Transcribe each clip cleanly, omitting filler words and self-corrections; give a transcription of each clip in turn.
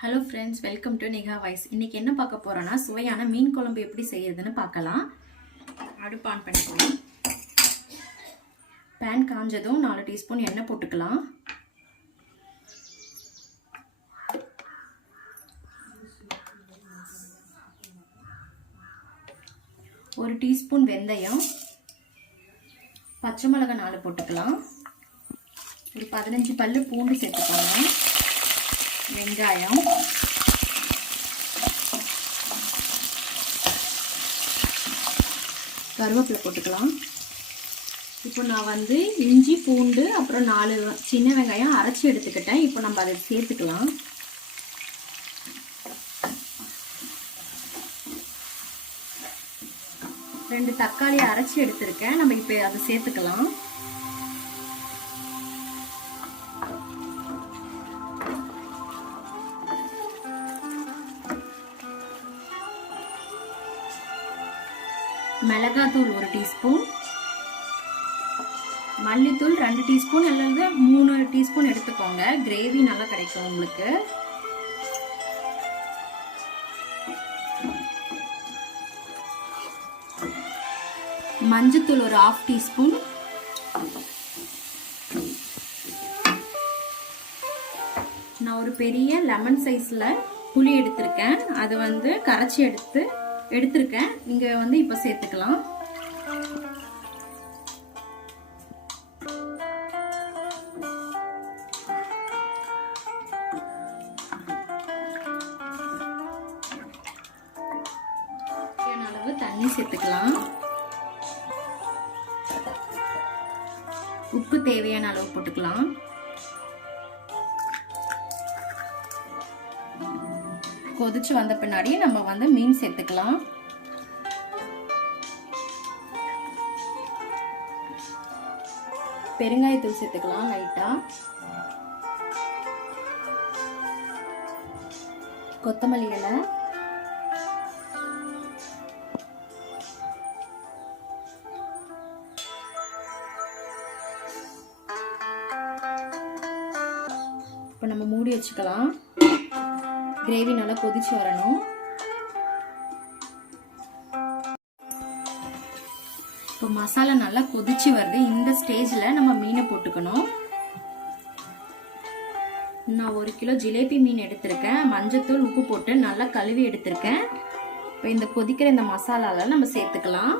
Hello friends, welcome to Niha Voice. இன்னைக்கு என்ன பார்க்க போறோம்னா சுவையான மீன் குழம்பு எப்படி செய்யறதுன்னு பார்க்கலாம். அடுப்பு ஆன் பண்ணிக்கலாம். pan காஞ்சதும் 4 டீஸ்பூன் எண்ணெய் போட்டுக்கலாம். ஒரு டீஸ்பூன் வெந்தயம், பச்சை மிளகாய் 4 போட்டுக்கலாம். ஒரு 15 பல்லு பூண்டு சேர்த்துக்கோங்க. வெங்காயம், கருவேப்பிலை போட்டுக்கலாம். இப்போ நான் வந்து இஞ்சி பூண்டு அப்புறம் 4 சின்ன வெங்காயம் அரைச்சி எடுத்துக்கிட்டேன். இப்போ நம்ம அதை சேர்த்துக்கலாம். ரெண்டு தக்காளி அரைச்சி எடுத்திருக்கேன். நம்ம இப்போ அதை சேர்த்துக்கலாம். மிளகாத்தூள் 1 டீஸ்பூன், மல்லித்தூள் 2 டீஸ்பூன் அல்லது 3 டீஸ்பூன் எடுத்துக்கோங்க. கிரேவி நல்லா கிடைக்கும் உங்களுக்கு. மஞ்சத்தூள் ஒரு 1/2 டீஸ்பூன், நான் ஒரு பெரிய லெமன் சைஸ்ல புளி எடுத்திருக்கேன். அது வந்து கரைச்சி எடுத்திருக்கேன். நீங்க வந்து இப்ப சேர்த்துக்கலாம். அளவு தண்ணி சேர்த்துக்கலாம். உப்பு தேவையான அளவு போட்டுக்கலாம். கொதிச்சு வந்த பின்னாடி நம்ம வந்து மீன் சேர்த்துக்கலாம். பெருங்காயத்தூள் சேர்த்துக்கலாம் லைட்டா. கொத்தமல்லி இலை, இப்போ நம்ம மூடி வச்சுக்கலாம். கிரேவி நல்லா கொதிச்சு வரணும். இப்போ மசாலா நல்லா கொதிச்சு வருது. இந்த ஸ்டேஜ்ல நம்ம மீனை போட்டுக்கணும். நான் 1 கிலோ ஜிலேபி மீன் எடுத்திருக்கேன். மஞ்சத்தூள் உப்பு போட்டு நல்லா கழுவி எடுத்திருக்கேன். இப்போ இந்த கொதிக்கிற இந்த மசாலால நம்ம சேர்த்துக்கலாம்.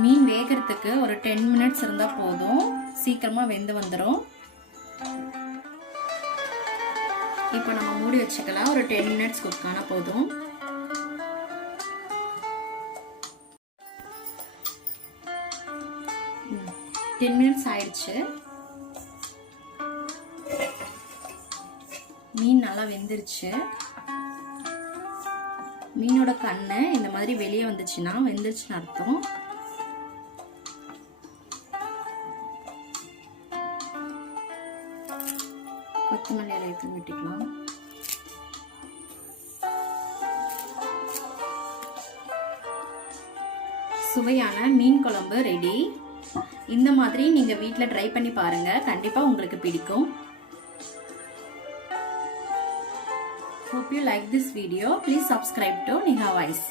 மீன் வேகிறதுக்கு ஒரு 10 மினிட்ஸ் இருந்தா போதும். சீக்கிரமா வெந்து வந்துடும். இப்போ நம்ம மூடி வச்சுக்கலாம். ஒரு 10 மினிட்ஸ் குக் ஆனா போதும். டென் மினிட்ஸ் ஆயிடுச்சு. மீன் நல்லா வெந்துருச்சு. மீனோட கண்ணு இந்த மாதிரி வெளியே வந்துச்சுன்னா வெந்துருச்சுன்னு அர்த்தம். கொத்தமல்லி இலை எடுத்து விட்டுக்கலாம். சுவையான மீன் குழம்பு ரெடி. இந்த மாதிரி நீங்க வீட்ல ட்ரை பண்ணி பாருங்க. கண்டிப்பா உங்களுக்கு பிடிக்கும். Hope you like this video. Please subscribe to Niha Voice.